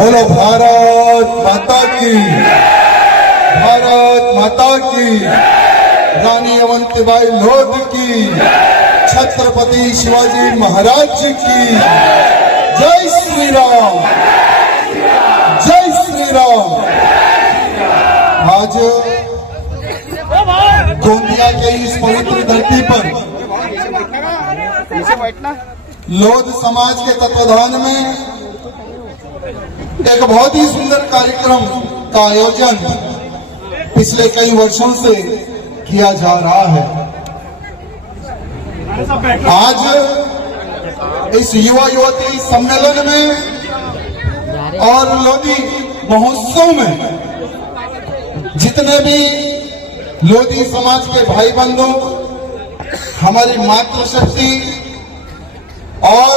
बोलो भारत माता की, भारत माता की, रानी अवंतीबाई लोध की, छत्रपति शिवाजी महाराज जी की जय श्री राम, जय श्री राम। आज गोंदिया के इस पवित्र धरती पर लोध समाज के तत्वाधान में एक बहुत ही सुंदर कार्यक्रम का आयोजन पिछले कई वर्षों से किया जा रहा है। आज इस युवा युवती सम्मेलन में और लोधी महोत्सव में जितने भी लोधी समाज के भाई बंधु, हमारी मातृशक्ति और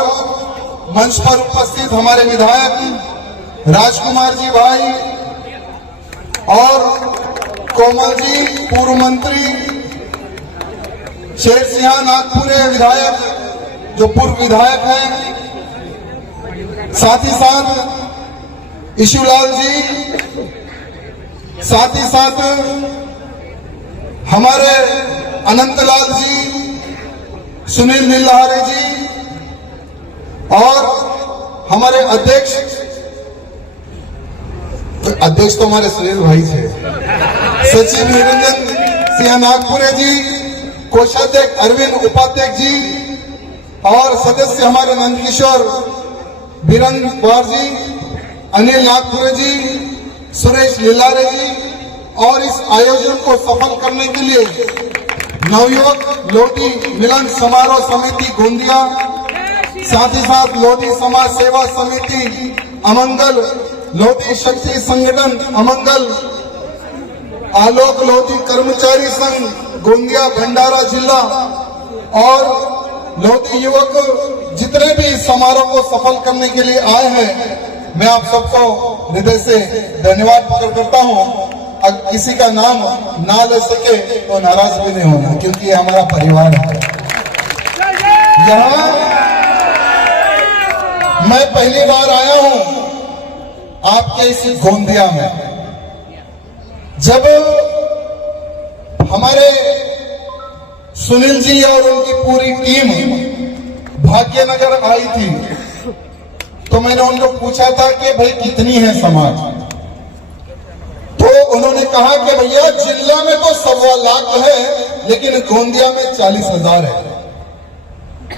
मंच पर उपस्थित हमारे विधायक राजकुमार जी भाई और कोमल जी पूर्व मंत्री, शेर सिंह नागपुरे विधायक जो पूर्व विधायक हैं, साथ ही साथ ईशुलाल जी, साथ ही साथ हमारे अनंतलाल जी, सुनील नीलहारे जी और हमारे अध्यक्ष तो हमारे सुनील भाई थे, सचिव निरंजन सिंह नागपुरे जी, कोषाध्यक्ष अरविंद उपाध्यक्ष जी और सदस्य हमारे नंदकिशोर बीरन पवार जी, अनिल नागपुरे जी, सुरेश लीलारे जी। और इस आयोजन को सफल करने के लिए नवयुवक लोधी मिलन समारोह समिति गोंदिया, साथ ही साथ लोधी समाज सेवा समिति अमंगल, लोधी शक्ति संगठन अमंगल, आलोक लोधी कर्मचारी संघ गोंदिया भंडारा जिला और लोधी युवक जितने भी समारोह को सफल करने के लिए आए हैं, मैं आप सबको हृदय से धन्यवाद प्रकट करता हूं। अगर किसी का नाम ना ले सके तो नाराज भी नहीं होना, क्योंकि ये हमारा परिवार है। यहाँ मैं पहली बार आया हूं आपके इस गोंदिया में। जब हमारे सुनील जी और उनकी पूरी टीम भाग्यनगर आई थी तो मैंने उनको पूछा था कि भाई कितनी है समाज, तो उन्होंने कहा कि भैया जिला में तो 1.25 लाख है लेकिन गोंदिया में 40,000 है।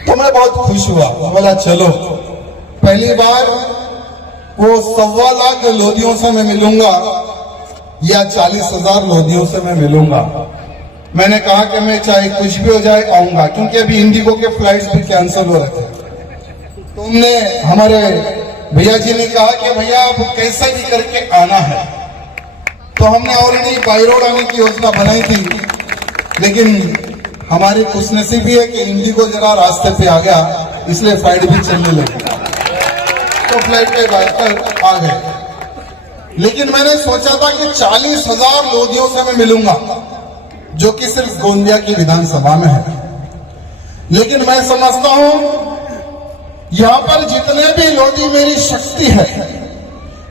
तो मैं बहुत खुश हुआ, बोला चलो पहली बार वो 1.25 लाख लोधियों से मैं मिलूंगा या 40,000 लोधियों से मैं मिलूंगा। मैंने कहा कि मैं चाहे कुछ भी हो जाए आऊंगा, क्योंकि अभी इंडिगो के फ्लाइट्स भी कैंसिल हो रहे थे। तो हमने हमारे भैया जी ने कहा कि भैया आप कैसे भी करके आना है। तो हमने ऑलरेडी बाई रोड आने की योजना बनाई थी, लेकिन हमारी खुशनसीबी है कि इंडिगो जरा रास्ते पे आ गया, इसलिए फ्लाइट भी चलने लगी, तो फ्लाइट पे बैठकर आ गए। लेकिन मैंने सोचा था कि 40,000 लोधियों से मैं मिलूंगा, जो कि सिर्फ गोंदिया की विधानसभा में है। लेकिन मैं समझता हूं यहां पर जितने भी लोधी मेरी शक्ति है,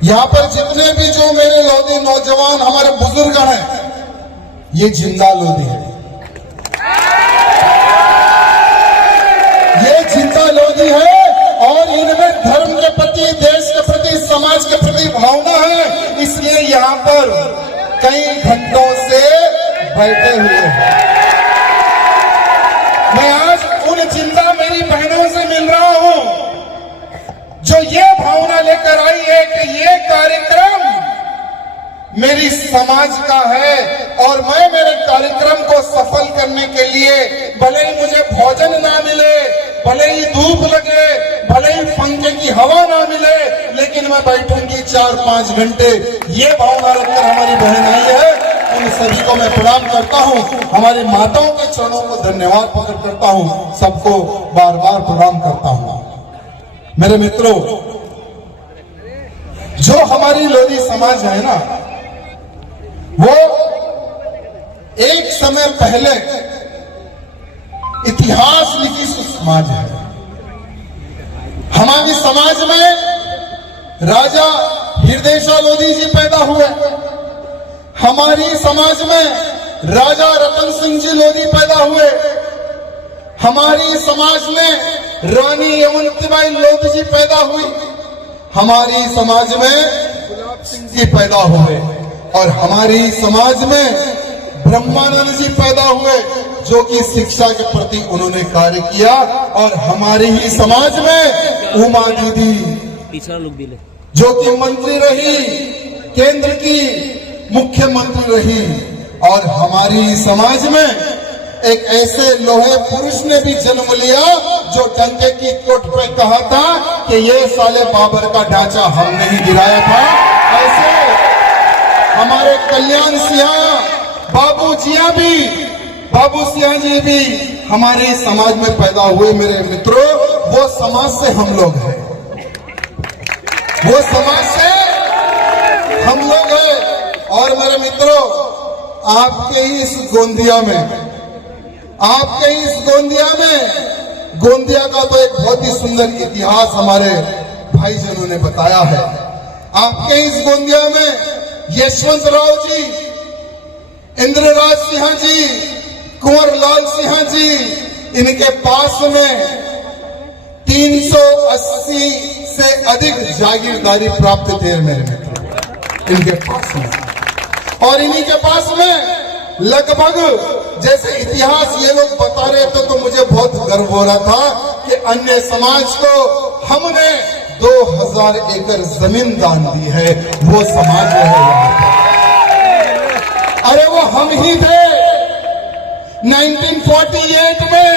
यहां पर जितने भी जो मेरे लोधी नौजवान हमारे बुजुर्ग हैं, ये जिंदा लोधी है, ये जिंदा लोधी है और इनमें धर्म के प्रति, देश के प्रति, समाज के प्रति भावना है, इसलिए यहाँ पर कई घंटों से बैठे हुए हैं। मैं आज उन जिंदा मेरी बहनों से मिल रहा हूं जो ये भावना लेकर आई है कि ये कार्यक्रम मेरी समाज का है और मैं मेरे कार्यक्रम को सफल करने के लिए भले ही मुझे भोजन ना मिले, भले ही धूप लगे, भले ही पंखे की हवा ना मिले, लेकिन मैं बैठूंगी 4-5 घंटे। ये भावना रखकर हमारी बहन आई है, उन सभी को मैं प्रणाम करता हूं, हमारी माताओं के चरणों को धन्यवाद प्रकट करता हूं, सबको बार बार प्रणाम करता हूं। मेरे मित्रों, जो हमारी लोधी समाज है ना, वो एक समय पहले इतिहास लिखी समाज है। हमारे समाज में राजा हृदयेशा लोधी जी पैदा हुए। हमारी समाज में राजा रतन सिंह जी लोधी पैदा हुए। हमारी समाज में रानी यमुनाबाई लोधी जी पैदा हुई। हमारी समाज में गुलाब सिंह जी पैदा हुए और हमारी समाज में ब्रह्मानंद जी पैदा हुए, जो कि शिक्षा के प्रति उन्होंने कार्य किया। और हमारे ही समाज में उमा दीदी, जो कि मंत्री रही, केंद्र की मुख्यमंत्री रही। और हमारी समाज में एक ऐसे लोहे पुरुष ने भी जन्म लिया जो डंके की चोट पे कहा था कि ये साले बाबर का ढांचा हमने ही गिराया था। ऐसे हमारे कल्याण सिंह बाबू सिंह जी भी हमारे समाज में पैदा हुए। मेरे मित्रों, वो समाज से हम लोग हैं, वो समाज से हम लोग हैं। और मेरे मित्रों, आपके इस गोंदिया में गोंदिया का तो एक बहुत ही सुंदर इतिहास हमारे भाईजनों ने बताया है। आपके इस गोंदिया में यशवंत राव जी, इंद्रराज सिंह जी, कुंवर लाल सिंह जी, इनके पास में 380 से अधिक जागीरदारी प्राप्त थे मेरे मित्र, इनके पास में। और इन्हीं के पास में लगभग, जैसे इतिहास ये लोग बता रहे थे तो मुझे बहुत गर्व हो रहा था कि अन्य समाज को हमने 2000 एकड़ जमीन दान दी है। वो समाज है, अरे वो हम ही थे। 1948 में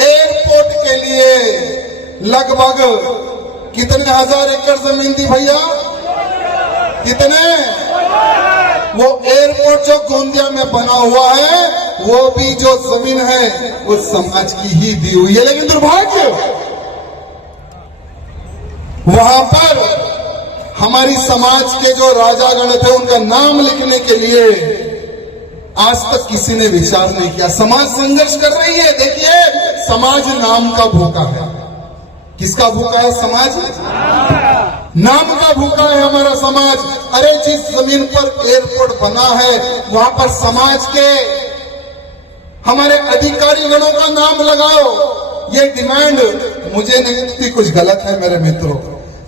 एयरपोर्ट के लिए लगभग कितने हजार एकड़ जमीन दी भैया? कितने? वो एयरपोर्ट जो गोंदिया में बना हुआ है, वो भी जो जमीन है वो समाज की ही दी हुई है। लेकिन दुर्भाग्य, वहां पर हमारी समाज के जो राजागण थे उनका नाम लिखने के लिए आज तक किसी ने विचार नहीं किया। समाज संघर्ष कर रही है। देखिए, समाज नाम का भूखा है। किसका भूखा है? समाज नाम का भूखा है हमारा समाज। अरे जिस जमीन पर एयरपोर्ट बना है वहां पर समाज के हमारे अधिकारी गणों का नाम लगाओ। ये डिमांड मुझे नहीं लगती कुछ गलत है मेरे मित्रों।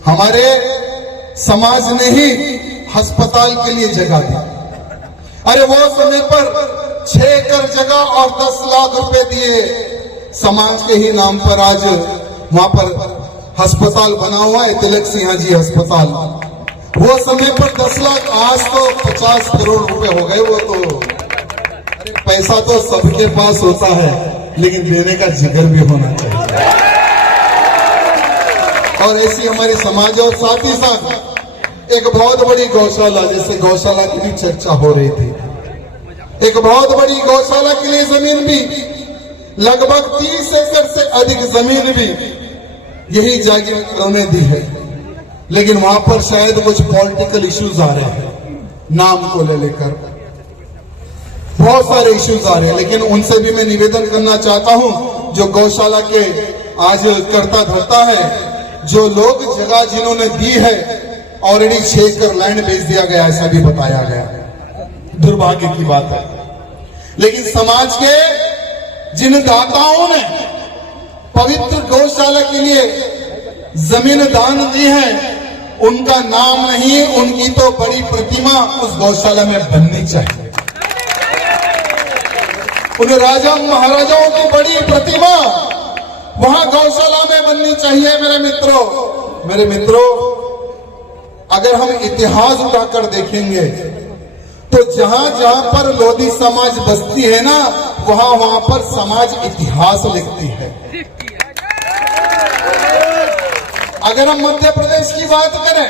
हमारे समाज ने ही अस्पताल के लिए जगह दी। अरे वो समय पर 6 एकड़ जगह और 10 लाख रुपए दिए समाज के ही नाम पर। आज वहां पर अस्पताल बना हुआ है, तिलक सिंह जी अस्पताल। वो समय पर 10 लाख, आज तो 50 करोड़ रुपए हो गए। वो तो अरे पैसा तो सबके पास होता है, लेकिन देने का जिगर भी होना चाहिए। और ऐसी हमारी समाज। और साथ ही साथ एक बहुत बड़ी गौशाला, जैसे गौशाला की भी चर्चा हो रही थी, एक बहुत बड़ी गौशाला के लिए जमीन भी लगभग 30 एकड़ से अधिक जमीन भी यही जागीरदारों ने दी है। लेकिन वहां पर शायद कुछ पॉलिटिकल इश्यूज आ रहे हैं, नाम को ले लेकर बहुत सारे इश्यूज आ रहे हैं। लेकिन उनसे भी मैं निवेदन करना चाहता हूं, जो गौशाला के आज करता धरता है, जो लोग जगह जिन्होंने दी है, ऑलरेडी 6 एकड़ लैंड बेच दिया गया, ऐसा भी बताया गया। दुर्भाग्य की बात है। लेकिन समाज के जिन दाताओं ने पवित्र गौशाला के लिए जमीन दान दी है, उनका नाम नहीं, उनकी तो बड़ी प्रतिमा उस गौशाला में बननी चाहिए। उन राजा महाराजाओं की बड़ी प्रतिमा वहां गौशाला में बननी चाहिए। मेरे मित्रों, अगर हम इतिहास उठाकर देखेंगे तो जहां जहां पर लोधी समाज बसती है ना, वहां पर समाज इतिहास लिखती है। अगर हम मध्य प्रदेश की बात करें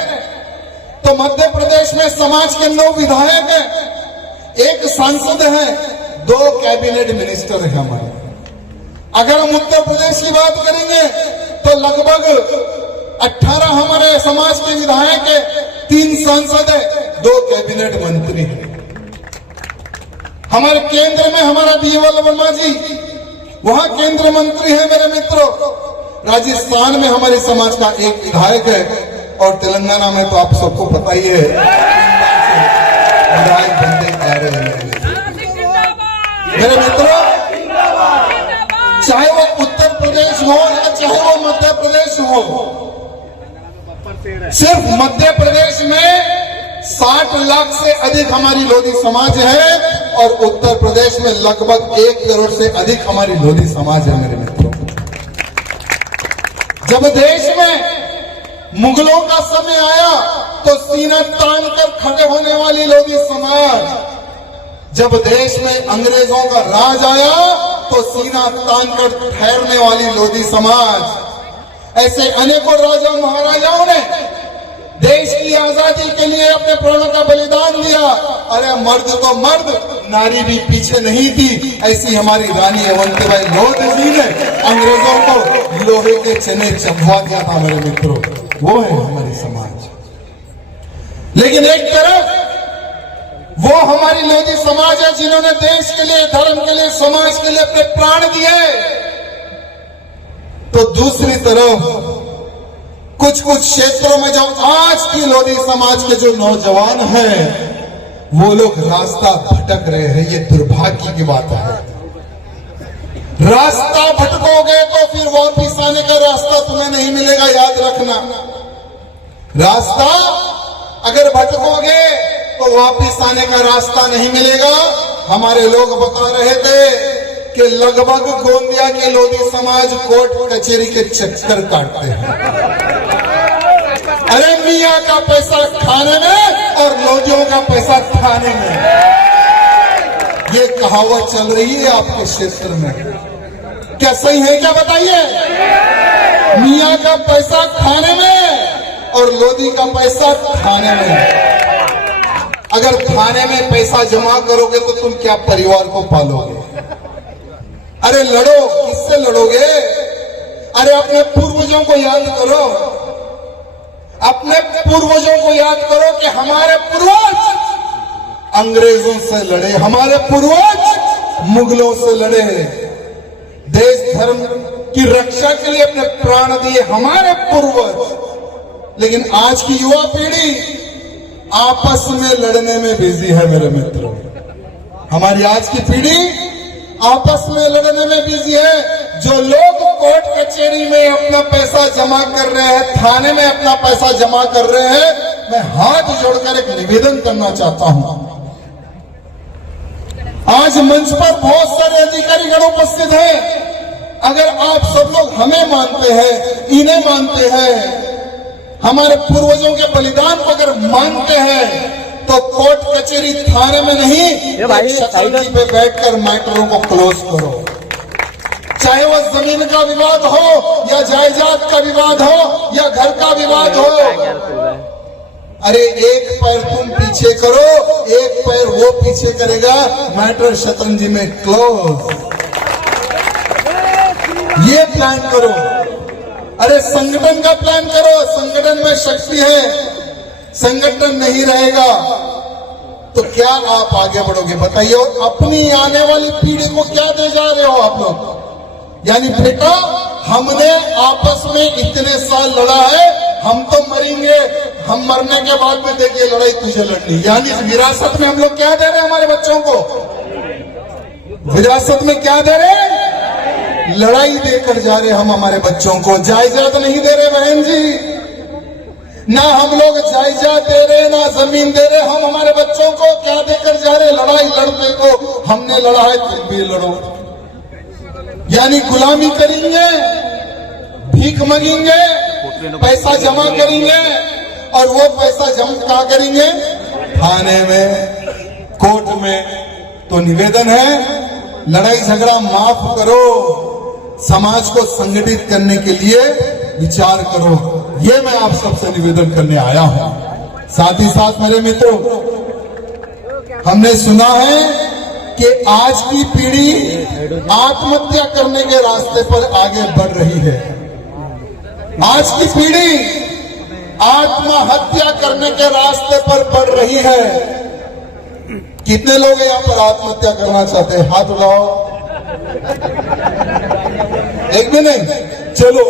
तो मध्य प्रदेश में समाज के 9 विधायक हैं, 1 सांसद है, 2 कैबिनेट मिनिस्टर है हमारे। अगर हम उत्तर प्रदेश की बात करेंगे तो लगभग 18 हमारे समाज के विधायक है, 3 सांसद है, 2 कैबिनेट मंत्री हैं। हमारे केंद्र में हमारा बीएल वर्मा जी वहां केंद्र मंत्री है। मेरे मित्रों, राजस्थान में हमारे समाज का 1 विधायक है, और तेलंगाना में तो आप सबको पता ही है विधायक बनते जा रहे हैं। मेरे मित्रों, चाहे वो उत्तर प्रदेश हो या चाहे वो मध्य प्रदेश हो, सिर्फ मध्य प्रदेश में 60 लाख से अधिक हमारी लोधी समाज है और उत्तर प्रदेश में लगभग 1 करोड़ से अधिक हमारी लोधी समाज है। मेरे मित्रों, जब देश में मुगलों का समय आया तो सीना तान कर खड़े होने वाली लोधी समाज, जब देश में अंग्रेजों का राज आया तो सीना तान कर ठहरने वाली लोधी समाज, ऐसे अनेकों राजा महाराजाओं ने देश की आजादी के लिए अपने प्राणों का बलिदान दिया। अरे मर्द तो मर्द, नारी भी पीछे नहीं थी। ऐसी हमारी रानी अवंतीबाई लोधी जी ने अंग्रेजों को लोहे के चने चबवा दिया था। मेरे मित्रों, वो है हमारी समाज। लेकिन एक तरफ वो हमारी लोधी समाज है जिन्होंने देश के लिए, धर्म के लिए, समाज के लिए अपने प्राण दिए, तो दूसरी तरफ कुछ क्षेत्रों में जो आज की लोधी समाज के जो नौजवान हैं वो लोग रास्ता भटक रहे हैं। ये दुर्भाग्य की बात है। रास्ता भटकोगे तो फिर वापिस आने का रास्ता तुम्हें नहीं मिलेगा, याद रखना। रास्ता अगर भटकोगे तो वापिस आने का रास्ता नहीं मिलेगा। हमारे लोग बता रहे थे कि लगभग गोंदिया के लोधी समाज कोर्ट कचहरी के चक्कर काटते हैं। अरे मियाँ का पैसा खाने में और लोधियों का पैसा खाने में, ये कहावत चल रही है आपके क्षेत्र में। क्या सही है क्या बताइए? मियाँ का पैसा खाने में और लोधी का पैसा खाने में। अगर खाने में पैसा जमा करोगे तो तुम क्या परिवार को पालोगे? अरे लड़ो, किससे लड़ोगे? अरे अपने पूर्वजों को याद करो, अपने पूर्वजों को याद करो कि हमारे पूर्वज अंग्रेजों से लड़े, हमारे पूर्वज मुगलों से लड़े, देश धर्म की रक्षा के लिए अपने प्राण दिए हमारे पूर्वज। लेकिन आज की युवा पीढ़ी आपस में लड़ने में बिजी है। मेरे मित्रों, हमारी आज की पीढ़ी आपस में लड़ने में बिजी है। जो लोग कोर्ट कचहरी में अपना पैसा जमा कर रहे हैं, थाने में अपना पैसा जमा कर रहे हैं, मैं हाथ जोड़कर एक निवेदन करना चाहता हूं। आज मंच पर बहुत सारे अधिकारीगण उपस्थित हैं। अगर आप सब लोग हमें मानते हैं, इन्हें मानते हैं, हमारे पूर्वजों के बलिदान को अगर मानते हैं, तो कोर्ट कचहरी थाने में नहीं, शतरंजी पे बैठकर मैटरों को क्लोज करो। चाहे वो जमीन का विवाद हो या जायदाद का विवाद हो या घर का विवाद हो, अरे एक पैर तुम पीछे करो, एक पैर वो पीछे करेगा, मैटर शतरंजी में क्लोज। ये प्लान करो। अरे संगठन का प्लान करो। संगठन में शक्ति है। संगठन नहीं रहेगा तो क्या आप आगे बढ़ोगे बताइए? और अपनी आने वाली पीढ़ी को क्या दे जा रहे हो आप लोग? यानी बेटा, हमने आपस में इतने साल लड़ा है, हम तो मरेंगे, हम मरने के बाद में देखिए लड़ाई तुझे लड़नी। यानी विरासत में हम लोग क्या दे रहे हैं हमारे बच्चों को? विरासत में क्या दे रहे हैं? लड़ाई देकर जा रहे हम हमारे बच्चों को। जायदाद नहीं दे रहे बहन जी, ना हम लोग जायदाद दे रहे, ना जमीन दे रहे। हम हमारे बच्चों को क्या देकर जा रहे? लड़ाई। लड़ने को हमने लड़ा है, तुम भी लड़ो। यानी गुलामी करेंगे, भीख मांगेंगे, पैसा जमा करेंगे, और वो पैसा जमा क्या करेंगे? थाने में, कोर्ट में। तो निवेदन है, लड़ाई झगड़ा माफ करो, समाज को संगठित करने के लिए विचार करो। ये मैं आप सबसे निवेदन करने आया हूं। साथ ही साथ मेरे मित्रों, हमने सुना है कि आज की पीढ़ी आत्महत्या करने के रास्ते पर आगे बढ़ रही है। आज की पीढ़ी आत्महत्या करने के रास्ते पर बढ़ रही है। कितने लोग यहाँ पर आत्महत्या करना चाहते हैं? हाथ उठाओ। एक भी नहीं? चलो,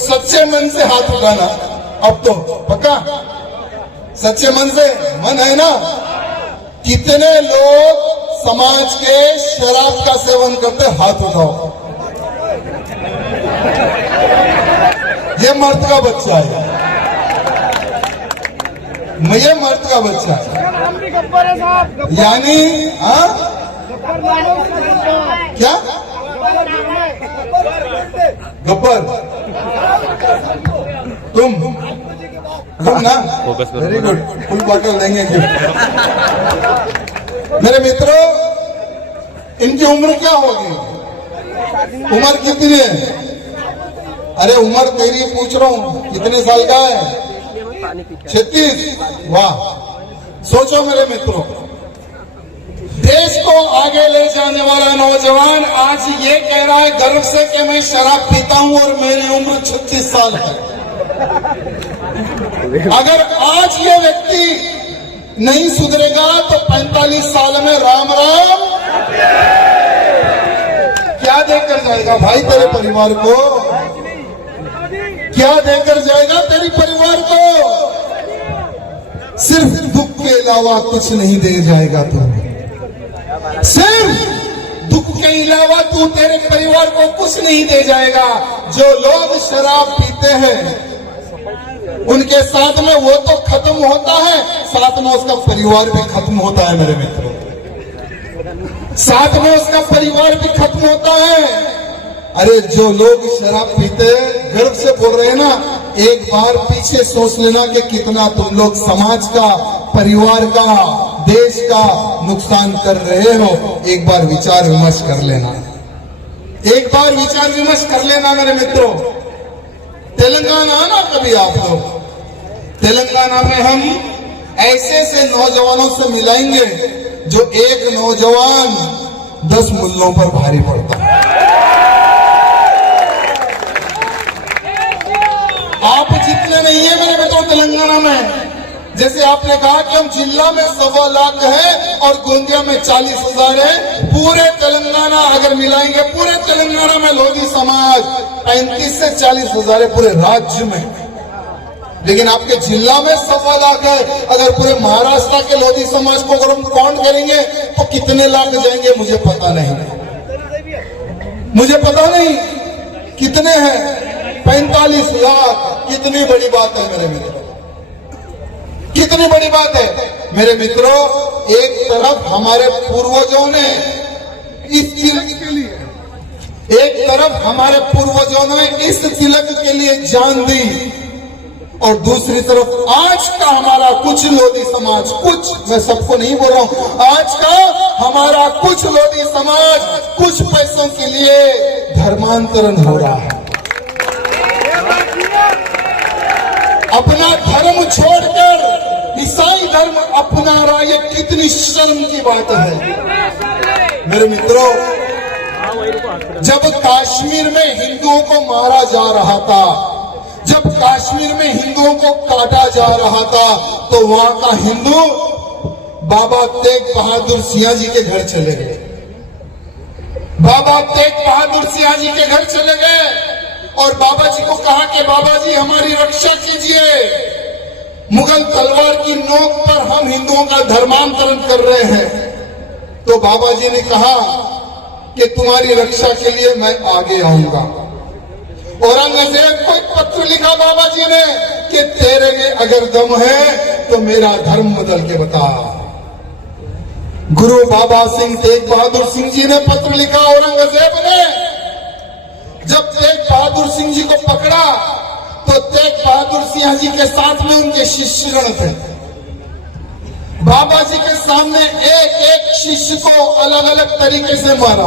सच्चे मन से हाथ उठाना। अब तो पक्का सच्चे मन से मन है ना? कितने लोग समाज के शराब का सेवन करते, हाथ उठाओ। ये मर्द का बच्चा है, ये मर्द का बच्चा है। यानी हाँ क्या गब्बर तुम ना? वेरी गुड, फुल बॉटल देंगे गिफ्ट। मेरे मित्रों, इनकी उम्र क्या होगी? उम्र कितनी है? अरे उम्र तेरी पूछ रहा हूं, कितने साल का है? 36। वाह, सोचो मेरे मित्रों, देश को आगे ले जाने वाला नौजवान आज ये कह रहा है गर्व से कि मैं शराब पीता हूं और मेरी उम्र 36 साल है। अगर आज ये व्यक्ति नहीं सुधरेगा तो 45 साल में राम राम क्या देकर जाएगा भाई तेरे परिवार को? क्या देकर जाएगा तेरी परिवार को? सिर्फ दुख के अलावा कुछ नहीं दे जाएगा तू। सिर्फ दुख के अलावा तू तेरे परिवार को कुछ नहीं दे जाएगा। जो लोग शराब पीते हैं उनके साथ में वो तो खत्म होता है, साथ में उसका परिवार भी खत्म होता है। मेरे मित्रों, साथ में उसका परिवार भी खत्म होता है। अरे जो लोग शराब पीते गर्व से बोल रहे हैं ना, एक बार पीछे सोच लेना कि कितना तुम लोग समाज का, परिवार का, देश का नुकसान कर रहे हो। एक बार विचार विमर्श कर लेना, एक बार विचार विमर्श कर लेना मेरे मित्रों। तेलंगाना आना कभी आप लोग, तेलंगाना में हम ऐसे ऐसे नौजवानों से मिलाएंगे जो एक नौजवान 10 मुल्लों पर भारी पड़ता है। आप जितने नहीं है मेरे मित्रों तेलंगाना में। जैसे आपने कहा कि हम जिला में 1.25 लाख है और गोंदिया में 40,000 है। पूरे तेलंगाना अगर मिलाएंगे, पूरे तेलंगाना में लोधी समाज 35 से 40,000 है पूरे राज्य में। लेकिन आपके जिला में 1.25 लाख है। अगर पूरे महाराष्ट्र के लोधी समाज को अगर हम काउंट करेंगे तो कितने लाख जाएंगे मुझे पता नहीं, मुझे पता नहीं कितने हैं। 45 लाख। कितनी बड़ी बात है मेरे मित्रों, कितनी बड़ी बात है मेरे मित्रों। एक तरफ हमारे पूर्वजों ने इस तिलक के लिए, एक तरफ हमारे पूर्वजों ने इस तिलक के लिए जान दी और दूसरी तरफ आज का हमारा कुछ लोधी समाज, कुछ, मैं सबको नहीं बोल रहा हूं, आज का हमारा कुछ लोधी समाज कुछ पैसों के लिए धर्मांतरण हो रहा है। अपना धर्म छोड़कर ईसाई धर्म अपना रहा, ये कितनी शर्म की बात है मेरे मित्रों। जब कश्मीर में हिंदुओं को मारा जा रहा था, जब कश्मीर में हिंदुओं को काटा जा रहा था, तो वहां का हिंदू बाबा तेग बहादुर सिंह जी के घर चले गए। बाबा तेग बहादुर सिंह जी के घर चले गए और बाबा जी को कहा कि बाबा जी हमारी रक्षा कीजिए, मुगल तलवार की नोक पर हम हिंदुओं का धर्मांतरण कर रहे हैं। तो बाबा जी ने कहा कि तुम्हारी रक्षा के लिए मैं आगे आऊंगा। औरंगजेब को एक पत्र लिखा बाबा जी ने कि तेरे में अगर दम है तो मेरा धर्म बदल के बता। गुरु बाबा सिंह तेग बहादुर सिंह जी ने पत्र लिखा औरंगजेब ने। जब तेग बहादुर सिंह जी को पकड़ा तो तेग बहादुर सिंह जी के साथ में उनके शिष्यगण थे। बाबा जी के सामने एक एक शिष्य को अलग अलग तरीके से मारा।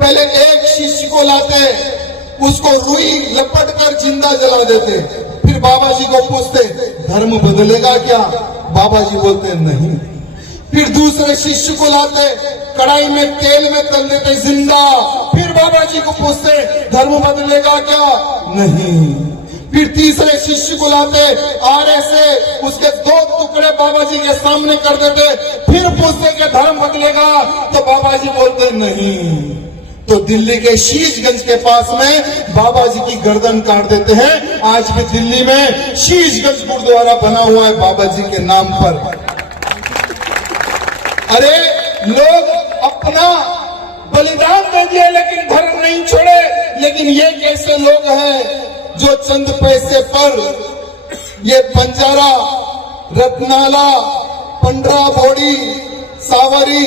पहले एक शिष्य को लाते, उसको रुई लपट कर जिंदा जला देते, फिर बाबा जी को पूछते धर्म बदलेगा क्या? बाबा जी बोलते नहीं। फिर दूसरे शिष्य को लाते, कढ़ाई में तेल में तल देते जिंदा, फिर बाबा जी को पूछते धर्म बदलेगा क्या? नहीं। फिर तीसरे शिष्य को लाते, आरे से उसके 2 टुकड़े बाबा जी के सामने कर देते, फिर पूछते कि धर्म बदलेगा? तो बाबा जी बोलते नहीं। तो दिल्ली के शीशगंज के पास में बाबा जी की गर्दन काट देते हैं। आज भी दिल्ली में शीशगंज गुरुद्वारा बना हुआ है बाबा जी के नाम पर। अरे लोग अपना बलिदान दे दिए लेकिन धर्म नहीं छोड़े। लेकिन ये कैसे लोग हैं जो चंद पैसे पर ये बंजारा, रत्नाला, पंडरा बोड़ी, सावरी,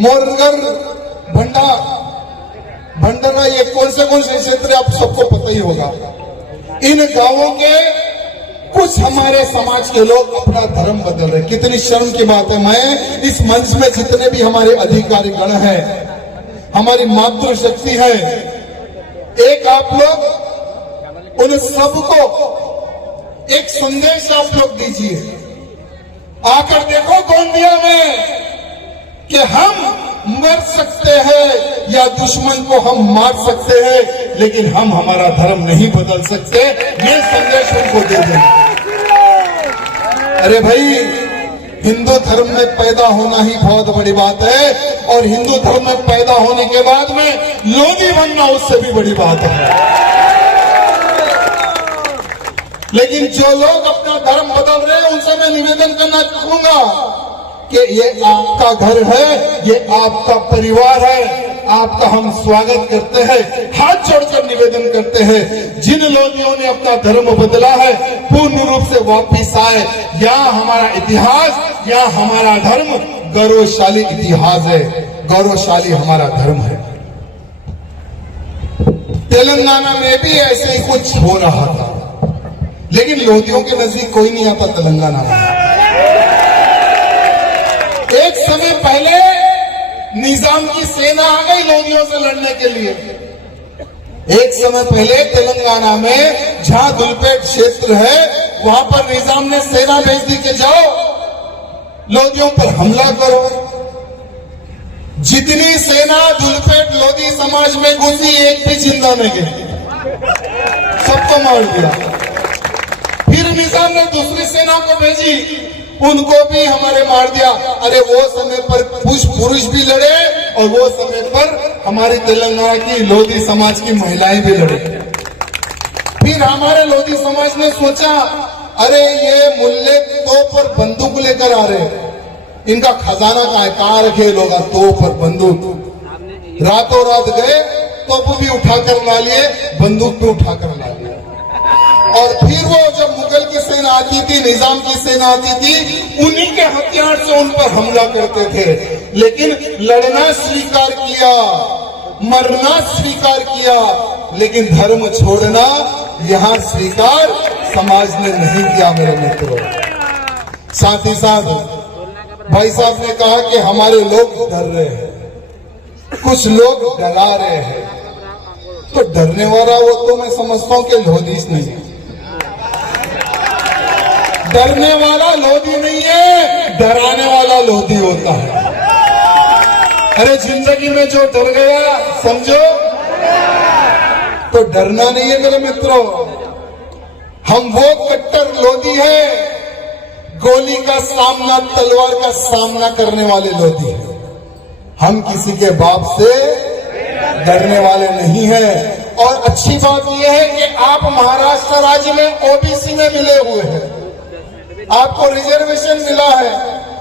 मोरगर, भंडारा, ये कौन से क्षेत्र आप सबको पता ही होगा। इन गांवों के कुछ हमारे समाज के लोग अपना धर्म बदल रहे। कितनी शर्म की बात है। मैं इस मंच में जितने भी हमारे अधिकारी गण हैं, हमारी मातृशक्ति है, एक आप लोग उन सबको एक संदेश आप लोग दीजिए। आकर देखो गोंदिया में कि हम मर सकते हैं या दुश्मन को हम मार सकते हैं, लेकिन हम हमारा धर्म नहीं बदल सकते। ये संदेश उनको दे दें। अरे भाई, हिंदू धर्म में पैदा होना ही बहुत बड़ी बात है, और हिंदू धर्म में पैदा होने के बाद में लोधी बनना उससे भी बड़ी बात है। लेकिन जो लोग अपना धर्म बदल रहे हैं उनसे मैं निवेदन करना चाहूंगा कि ये आपका घर है, ये आपका परिवार है, आपका हम स्वागत करते हैं, हाथ जोड़कर निवेदन करते हैं। जिन लोगों ने अपना धर्म बदला है पूर्ण रूप से वापिस आए। यहाँ हमारा इतिहास, यहाँ हमारा धर्म गौरवशाली इतिहास है, गौरवशाली हमारा धर्म है। तेलंगाना में भी ऐसे ही कुछ हो रहा था, लेकिन लोधियों के नजदीक कोई नहीं आता तेलंगाना में। एक समय पहले निजाम की सेना आ गई लोधियों से लड़ने के लिए। एक समय पहले तेलंगाना में जहां दुलपेट क्षेत्र है वहां पर निजाम ने सेना भेज दी कि जाओ लोधियों पर हमला करो। जितनी सेना दुलपेट लोधी समाज में घुसी एक भी जिंदा नहीं गई, सबको मार दिया। फिर निजाम ने दूसरी सेना को भेजी, उनको भी हमारे मार दिया। अरे वो समय पर पुरुष भी लड़े और वो समय पर हमारी तेलंगाना की लोधी समाज की महिलाएं भी लड़े। फिर हमारे लोधी समाज ने सोचा, अरे ये मुल्ले तोप पर बंदूक लेकर आ रहे, इनका खजाना कहाँ रखे लोग तोप पर बंदूक। रातों रात गए, तोप भी उठाकर ला लिए, बंदूक भी उठाकर ला लिए। और फिर वो जब मुगल की सेना आती थी, निजाम की सेना आती थी, उन्हीं के हथियार से उन पर हमला करते थे। लेकिन लड़ना स्वीकार किया, मरना स्वीकार किया, लेकिन धर्म छोड़ना यहाँ स्वीकार समाज ने नहीं किया। मेरे मित्रों, साथ ही साथ भाई साहब ने कहा कि हमारे लोग डर रहे हैं, कुछ लोग डरा रहे हैं। तो डरने वाला वो तो मैं समझता हूं कि लोधी नहीं है। डरने वाला लोधी नहीं है, डराने वाला लोधी होता है। अरे जिंदगी में जो डर गया समझो तो डरना नहीं है। मेरे मित्रों, हम वो कट्टर लोधी है, गोली का सामना, तलवार का सामना करने वाले लोधी है। हम किसी के बाप से डरने वाले नहीं हैं। और अच्छी बात यह है कि आप महाराष्ट्र राज्य में ओबीसी में मिले हुए हैं, आपको रिजर्वेशन मिला है।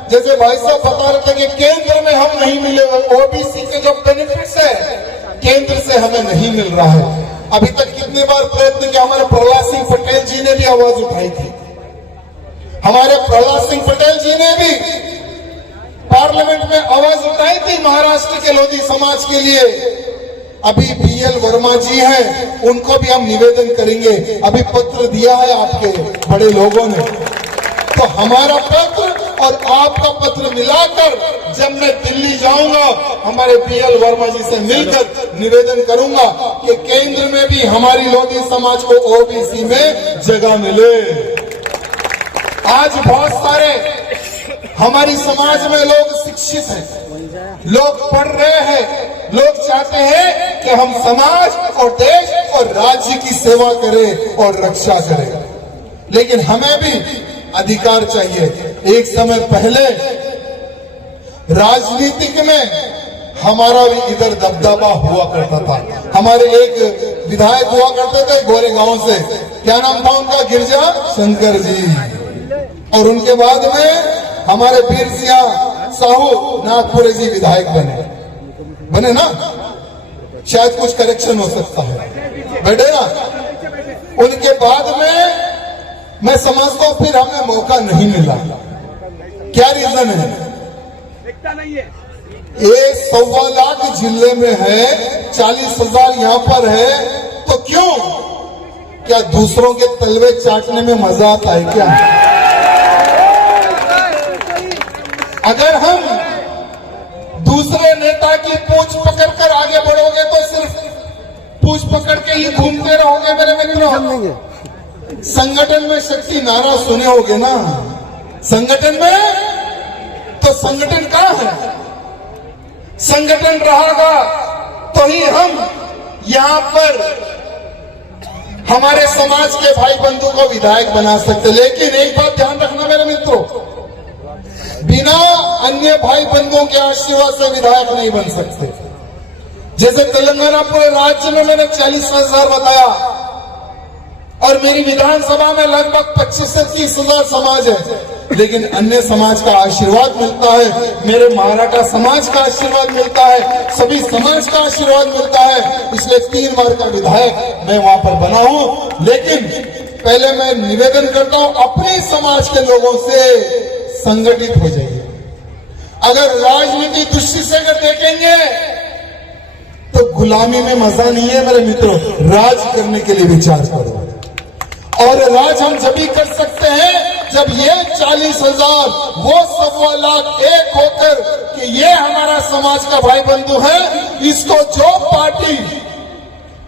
जैसे भाई साहब बता रहे थे कि केंद्र में हम नहीं मिले हुए, ओबीसी के जो बेनिफिट्स है केंद्र से हमें नहीं मिल रहा है। अभी तक कितने बार प्रयत्न किया, हमारे प्रहलाद सिंह पटेल जी ने भी आवाज उठाई थी। हमारे प्रहलाद सिंह पटेल जी ने भी पार्लियामेंट में आवाज उठाई थी महाराष्ट्र के लोधी समाज के लिए। अभी बीएल वर्मा जी हैं, उनको भी हम निवेदन करेंगे। अभी पत्र दिया है आपके बड़े लोगों ने, तो हमारा पत्र और आपका पत्र मिलाकर जब मैं दिल्ली जाऊंगा, हमारे बीएल वर्मा जी से मिलकर निवेदन करूंगा कि केंद्र में भी हमारी लोधी समाज को ओबीसी में जगह मिले। आज बहुत सारे हमारी समाज में लोग शिक्षित हैं, लोग पढ़ रहे हैं, लोग चाहते हैं कि हम समाज और देश और राज्य की सेवा करें और रक्षा करें, लेकिन हमें भी अधिकार चाहिए। एक समय पहले राजनीतिक में हमारा भी इधर दबदबा हुआ करता था। हमारे एक विधायक हुआ करते थे गोरे गांव से, क्या नाम था उनका? गिरजा शंकर जी। और उनके बाद में हमारे वीर सिंह साहू नागपुरे जी विधायक बने ना, शायद कुछ करेक्शन हो सकता है, बैठे ना। उनके बाद में मैं समझता हूं फिर हमें मौका नहीं मिला। क्या रीजन है? ये 1.25 लाख जिले में है, 40,000 यहाँ पर है, तो क्यों? क्या दूसरों के तलवे चाटने में मजा आता है क्या? अगर हम दूसरे नेता की पूंछ पकड़कर आगे बढ़ोगे तो सिर्फ पूंछ पकड़ के ही घूमते रहोगे मेरे मित्रों। संगठन में शक्ति नारा सुने होगे ना, संगठन में, तो संगठन कहां है? संगठन रहेगा तो ही हम यहां पर हमारे समाज के भाई बंधु को विधायक बना सकते। लेकिन एक बात ध्यान रखना मेरे मित्रों, बिना अन्य भाई बंधुओं के आशीर्वाद से विधायक नहीं बन सकते। जैसे तेलंगाना पूरे राज्य में मैंने 40,000 बताया, और मेरी विधानसभा में लगभग 25 से 30,000 समाज है, लेकिन अन्य समाज का आशीर्वाद मिलता है, मेरे महाराष्ट्र समाज का आशीर्वाद मिलता है, सभी समाज का आशीर्वाद मिलता है। इसलिए 3 बार का विधायक मैं वहां पर बना हूं। लेकिन पहले मैं निवेदन करता हूं, अपने समाज के लोगों से संगठित हो जाइए। अगर राजनीति दृष्टि से अगर देखेंगे तो गुलामी में मजा नहीं है मेरे मित्रों, राज करने के लिए विचार करो। और राज हम जब भी कर सकते हैं जब ये 40,000 वो 1.25 लाख एक होकर कि ये हमारा समाज का भाई बंधु है, इसको जो पार्टी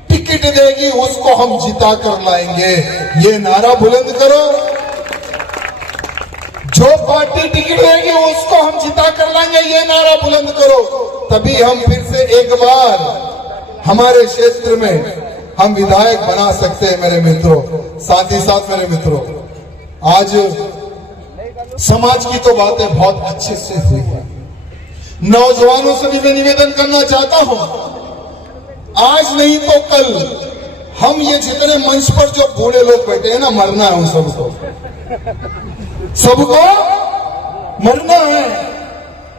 टिकट देगी उसको हम जिता कर लाएंगे। ये नारा बुलंद करो, जो पार्टी टिकट देगी उसको हम जिता कर लाएंगे, ये नारा बुलंद करो। तभी हम फिर से एक बार हमारे क्षेत्र में हम विधायक बना सकते हैं मेरे मित्रों। साथ ही साथ मेरे मित्रों, आज समाज की तो बातें बहुत अच्छे से हुई है। नौजवानों से भी मैं निवेदन करना चाहता हूं, आज नहीं तो कल हम ये जितने मंच पर जो बूढ़े लोग बैठे हैं ना, मरना है उन सबको मरना है।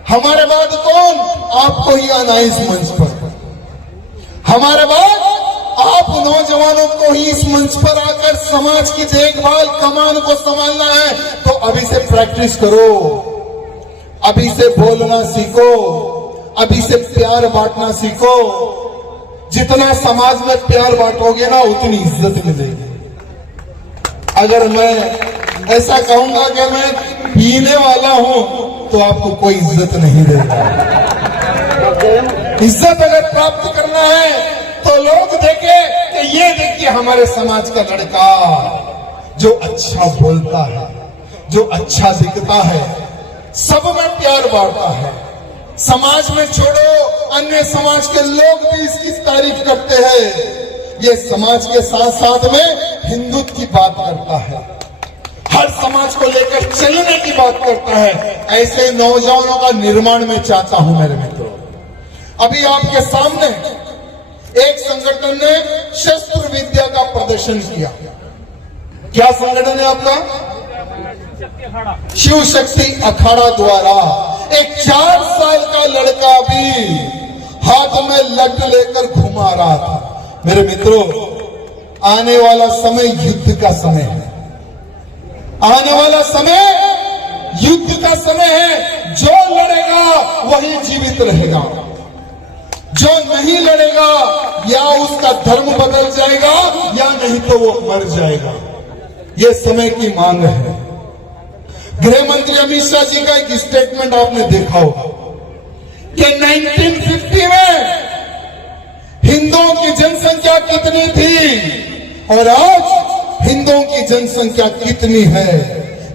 हमारे बाद कौन? आपको ही आना है इस मंच पर। हमारे बाद आप नौजवानों को ही इस मंच पर आकर समाज की देखभाल, कमान को संभालना है। तो अभी से प्रैक्टिस करो, अभी से बोलना सीखो, अभी से प्यार बांटना सीखो। जितना समाज में प्यार बांटोगे ना उतनी इज्जत मिलेगी। अगर मैं ऐसा कहूंगा कि मैं पीने वाला हूं तो आपको कोई इज्जत नहीं देगा। इज्जत अगर प्राप्त करना है तो लोग देखे कि ये देखिए हमारे समाज का लड़का जो अच्छा बोलता है, जो अच्छा दिखता है, सब में प्यार बांटता है। समाज में छोड़ो, अन्य समाज के लोग भी इसकी तारीफ करते हैं। ये समाज के साथ साथ में हिंदुत्व की बात करता है, हर समाज को लेकर चलने की बात करता है। ऐसे नौजवानों का निर्माण मैं चाहता हूं मेरे मित्रों। अभी आपके सामने एक संगठन ने शस्त्र विद्या का प्रदर्शन किया। क्या संगठन है आपका? शिव शक्ति अखाड़ा द्वारा एक 4 साल का लड़का भी हाथ में लड्डू लेकर घुमा रहा था। मेरे मित्रों, आने वाला समय युद्ध का समय है। आने वाला समय युद्ध का समय है। जो लड़ेगा वही जीवित रहेगा, जो नहीं लड़ेगा या उसका धर्म बदल जाएगा या नहीं तो वो मर जाएगा। ये समय की मांग है। गृह मंत्री अमित शाह जी का एक स्टेटमेंट आपने देखा होगा कि 1950 में हिंदुओं की जनसंख्या कितनी थी और आज हिंदुओं की जनसंख्या कितनी है।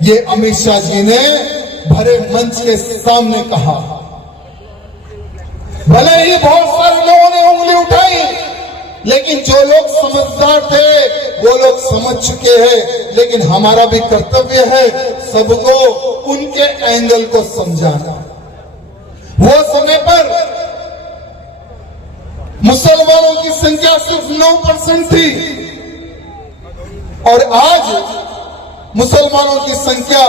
ये अमित शाह जी ने भरे मंच के सामने कहा। भले ही बहुत सारे लोगों ने उंगली उठाई, लेकिन जो लोग समझदार थे वो लोग समझ चुके हैं। लेकिन हमारा भी कर्तव्य है सबको उनके एंगल को समझाना। वो समय पर मुसलमानों की संख्या सिर्फ 9% थी और आज मुसलमानों की संख्या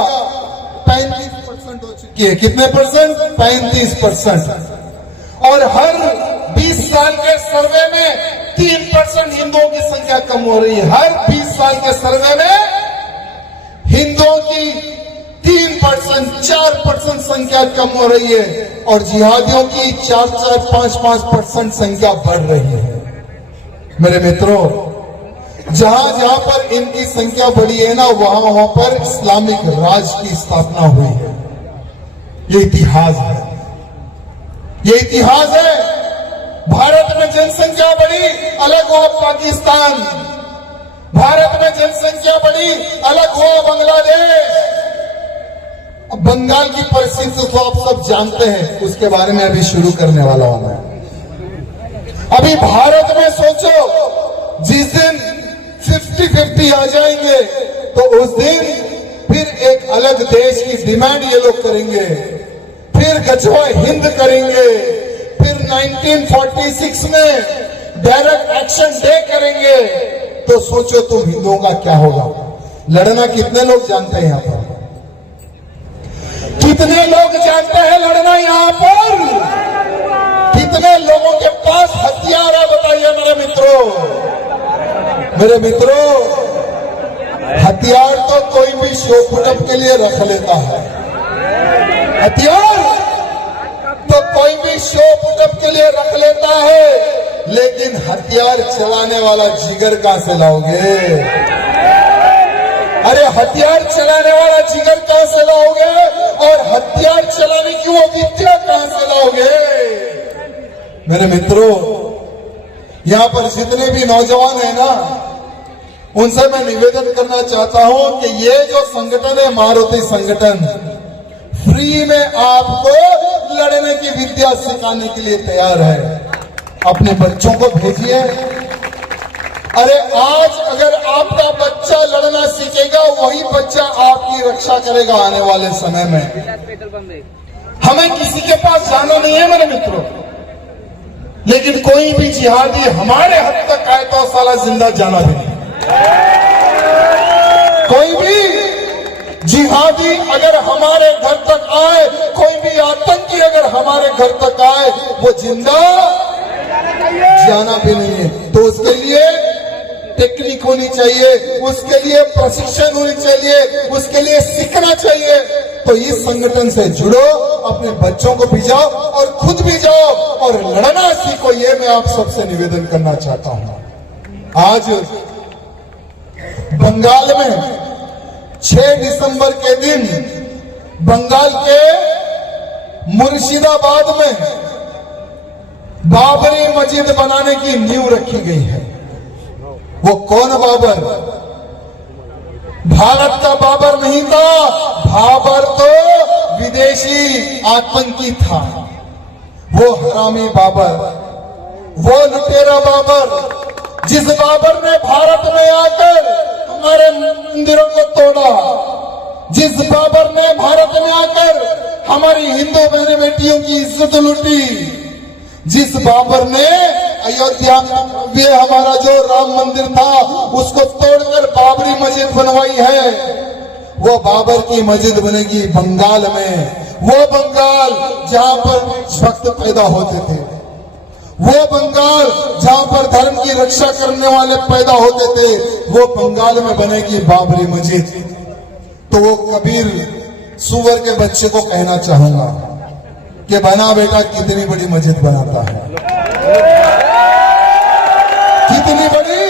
35% हो चुकी है। कितने परसेंट? 35%। और हर 20 साल के सर्वे में 3% हिंदुओं की संख्या कम हो रही है। हर 20 साल के सर्वे में हिंदुओं की 3%, 4% संख्या कम हो रही है और जिहादियों की 4-4, 5-5% संख्या बढ़ रही है। मेरे मित्रों, जहां जहां पर इनकी संख्या बढ़ी है ना, वहां वहां पर इस्लामिक राज की स्थापना हुई है। ये इतिहास है, ये इतिहास है। भारत में जनसंख्या बढ़ी, अलग हुआ पाकिस्तान। भारत में जनसंख्या बढ़ी, अलग हुआ बांग्लादेश। अब बंगाल की परिस्थिति तो आप सब जानते हैं, उसके बारे में अभी शुरू करने वाला हूं मैं। अभी भारत में सोचो, जिस दिन 50-50 आ जाएंगे तो उस दिन फिर एक अलग देश की डिमांड ये लोग करेंगे, फिर गजवा हिंद करेंगे, फिर 1946 में डायरेक्ट एक्शन डे करेंगे। तो सोचो तुम हिंदुओं का क्या होगा। लड़ना कितने लोग जानते हैं यहां पर? कितने लोग जानते हैं लड़ना यहां पर? कितने लोगों के पास हथियार है बताइए मेरे मित्रों। मेरे मित्रों, हथियार तो कोई भी शो पुटअप के लिए रख लेता है। हथियार तो कोई भी शो पुटअप के लिए रख लेता है, लेकिन हथियार चलाने वाला जिगर कहां से लाओगे? अरे हथियार चलाने वाला जिगर कहां से लाओगे? और हथियार चलाने की वो विद्या कहां से लाओगे? मेरे मित्रों, यहां पर जितने भी नौजवान हैं ना, उनसे मैं निवेदन करना चाहता हूं कि ये जो संगठन है मारुति संगठन, फ्री में आपको लड़ने की विद्या सिखाने के लिए तैयार है। अपने बच्चों को भेजिए। अरे आज अगर आपका बच्चा लड़ना सीखेगा, वही बच्चा आपकी रक्षा करेगा आने वाले समय में। हमें किसी के पास जाना नहीं है मेरे मित्रों, लेकिन कोई भी जिहादी हमारे हद तक आए तो साला जिंदा जाना भी नहीं। कोई भी जिहादी अगर हमारे घर तक आए, कोई भी आतंकी अगर हमारे घर तक आए, वो जिंदा जाना भी नहीं है। तो उसके लिए टेक्निक होनी चाहिए, उसके लिए प्रशिक्षण होनी चाहिए, उसके लिए सीखना चाहिए। तो इस संगठन से जुड़ो, अपने बच्चों को भी जाओ और खुद भी जाओ और लड़ना सीखो। ये मैं आप सबसे निवेदन करना चाहता हूं। आज बंगाल में 6 दिसंबर के दिन बंगाल के मुर्शिदाबाद में बाबरी मस्जिद बनाने की नींव रखी गई है। वो कौन बाबर? भारत का बाबर नहीं था, बाबर तो विदेशी आतंकी था। वो हरामी बाबर, वो लुटेरा बाबर, जिस बाबर ने भारत में आकर हमारे मंदिरों को तोड़ा, जिस बाबर ने भारत में आकर हमारी हिंदू बहन बेटियों की इज्जत लूटी, जिस बाबर ने अयोध्या में हमारा जो राम मंदिर था उसको तोड़कर बाबरी मस्जिद बनवाई है, वो बाबर की मस्जिद बनेगी बंगाल में। वो बंगाल जहां पर भक्त पैदा होते थे, वो बंगाल जहां पर धर्म की रक्षा करने वाले पैदा होते थे, वो बंगाल में बनेगी बाबरी मस्जिद। तो वो कबीर सुअर के बच्चे को कहना चाहूंगा कि बना बेटा कितनी बड़ी मस्जिद बनाता है, कितनी बड़ी,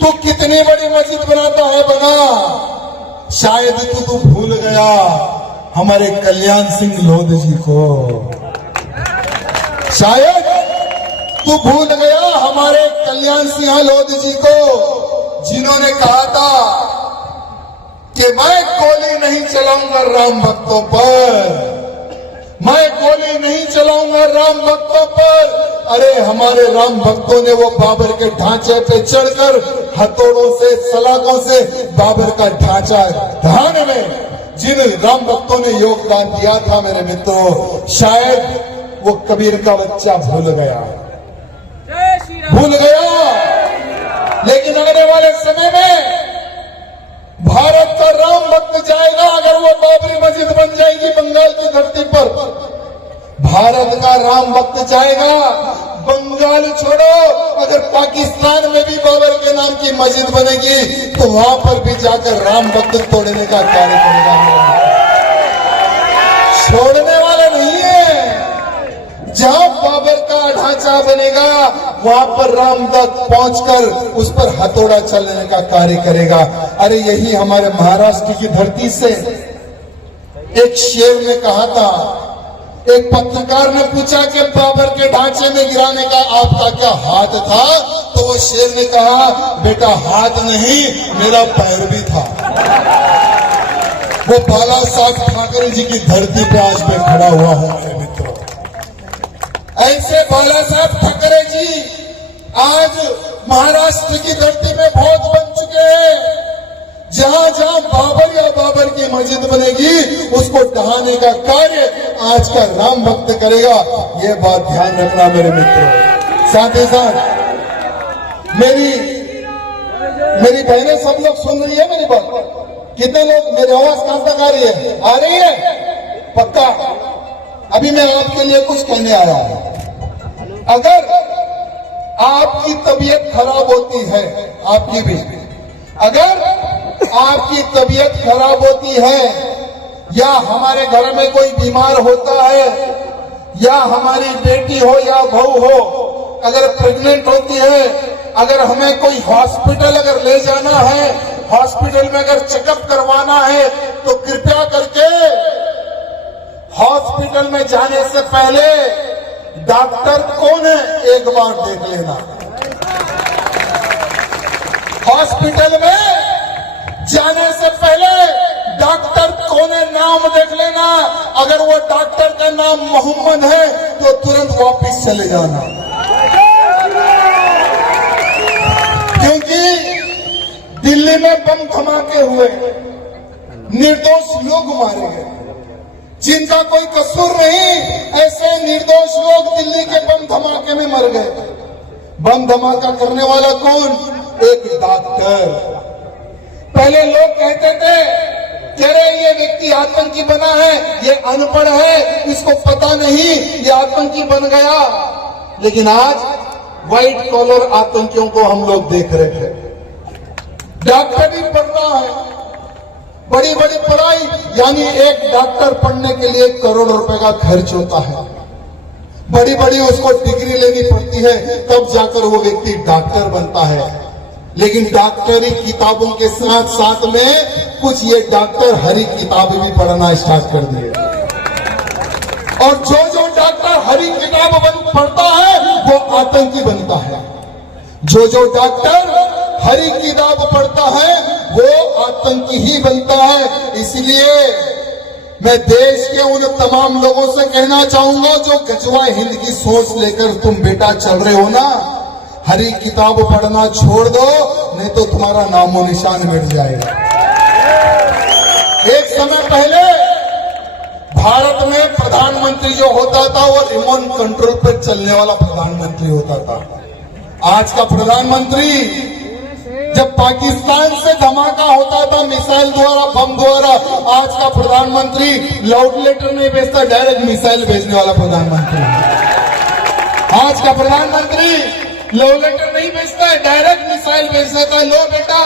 तू कितनी बड़ी मस्जिद बनाता है बना। शायद तू भूल गया हमारे कल्याण सिंह लोधी जी को, शायद तू भूल गया हमारे कल्याण सिंह लोधी जी को, जिन्होंने कहा था कि मैं गोली नहीं चलाऊंगा राम भक्तों पर, मैं गोली नहीं चलाऊंगा राम भक्तों पर। अरे हमारे राम भक्तों ने वो बाबर के ढांचे पे चढ़कर हथौड़ों से, सलाखों से बाबर का ढांचा ढाने में जिन राम भक्तों ने योगदान दिया था मेरे मित्रों, शायद वो कबीर का बच्चा भूल गया। लेकिन आने वाले समय में भारत का राम भक्त जाएगा। अगर वो बाबरी मस्जिद बन जाएगी बंगाल की धरती पर, भारत का राम भक्त जाएगा। बंगाल छोड़ो, अगर पाकिस्तान में भी बाबर के नाम की मस्जिद बनेगी तो वहां पर भी जाकर राम भक्त तोड़ने का कार्य करेगा। छोड़ने वाले नहीं है। जहां बाबर का ढांचा बनेगा वहां पर रामदत्त पहुंचकर उस पर हथौड़ा चलने का कार्य करेगा। अरे यही हमारे महाराष्ट्र की धरती से एक शेर ने कहा था, एक पत्रकार ने पूछा कि बाबर के ढांचे में गिराने का आपका क्या हाथ था? तो वो शेर ने कहा, बेटा हाथ नहीं मेरा पैर भी था। वो बाला साहब ठाकरे जी की धरती पे आज मैं खड़ा हुआ हूं मेरे मित्रों। ऐसे बाला साहब ठाकरे जी आज महाराष्ट्र की धरती में बहुत बन चुके हैं। जहां जहां बाबर या बाबर की मस्जिद बनेगी उसको ढहाने का कार्य आज का राम भक्त करेगा। ये बात ध्यान रखना मेरे मित्रों। साथ ही साथ मेरी बहनें सब लोग सुन रही है मेरी बात? कितने लोग मेरी आवाज कहां तक आ रही है? आ रही है पक्का? अभी मैं आपके लिए कुछ कहने आया हूं। अगर आपकी तबीयत खराब होती है, आपकी भी अगर आपकी तबीयत खराब होती है, या हमारे घर में कोई बीमार होता है, या हमारी बेटी हो या बहू हो अगर प्रेग्नेंट होती है, अगर हमें कोई हॉस्पिटल अगर ले जाना है, हॉस्पिटल में अगर चेकअप करवाना है, तो कृपया करके हॉस्पिटल में जाने से पहले डॉक्टर कौन है एक बार देख लेना। हॉस्पिटल में जाने से पहले डॉक्टर कौन है नाम देख लेना। अगर वो डॉक्टर का नाम मोहम्मद है तो तुरंत वापस चले जाना, क्योंकि दिल्ली में बम धमाके हुए, निर्दोष लोग मारे गए जिनका कोई कसूर नहीं। ऐसे निर्दोष लोग दिल्ली के बम धमाके में मर गए। बम धमाका करने वाला कौन? एक डॉक्टर। पहले लोग कहते थे कि अरे ये व्यक्ति आतंकी बना है, ये अनपढ़ है, इसको पता नहीं, ये आतंकी बन गया। लेकिन आज व्हाइट कॉलर आतंकियों को हम लोग देख रहे हैं। डॉक्टर भी पढ़ना है, बड़ी बड़ी पढ़ाई, यानी एक डॉक्टर पढ़ने के लिए करोड़ रुपए का खर्च होता है। बड़ी बड़ी उसको डिग्री लेनी पड़ती है, तब जाकर वो व्यक्ति डॉक्टर बनता है। लेकिन डॉक्टरी किताबों के साथ साथ में कुछ ये डॉक्टर हरी किताबें भी पढ़ना स्टार्ट कर दिए। और जो डॉक्टर हरी किताब पढ़ता है वो आतंकी बनता है। जो डॉक्टर हरी किताब पढ़ता है वो आतंकी ही बनता है। इसलिए मैं देश के उन तमाम लोगों से कहना चाहूंगा जो गजवा हिंद की सोच लेकर तुम बेटा चल रहे हो ना, हरी किताब पढ़ना छोड़ दो, नहीं तो तुम्हारा नामो निशान मिट जाएगा। एक समय पहले भारत में प्रधानमंत्री जो होता था वो रिमोट कंट्रोल पर चलने वाला प्रधानमंत्री होता था। आज का प्रधानमंत्री जब पाकिस्तान से धमाका होता था मिसाइल द्वारा, बम द्वारा, आज का प्रधानमंत्री लाउड लेटर नहीं भेजता, डायरेक्ट मिसाइल भेजने वाला प्रधानमंत्री। आज का प्रधानमंत्री लाउड लेटर नहीं भेजता है, डायरेक्ट मिसाइल भेज देता है। लो बेटा,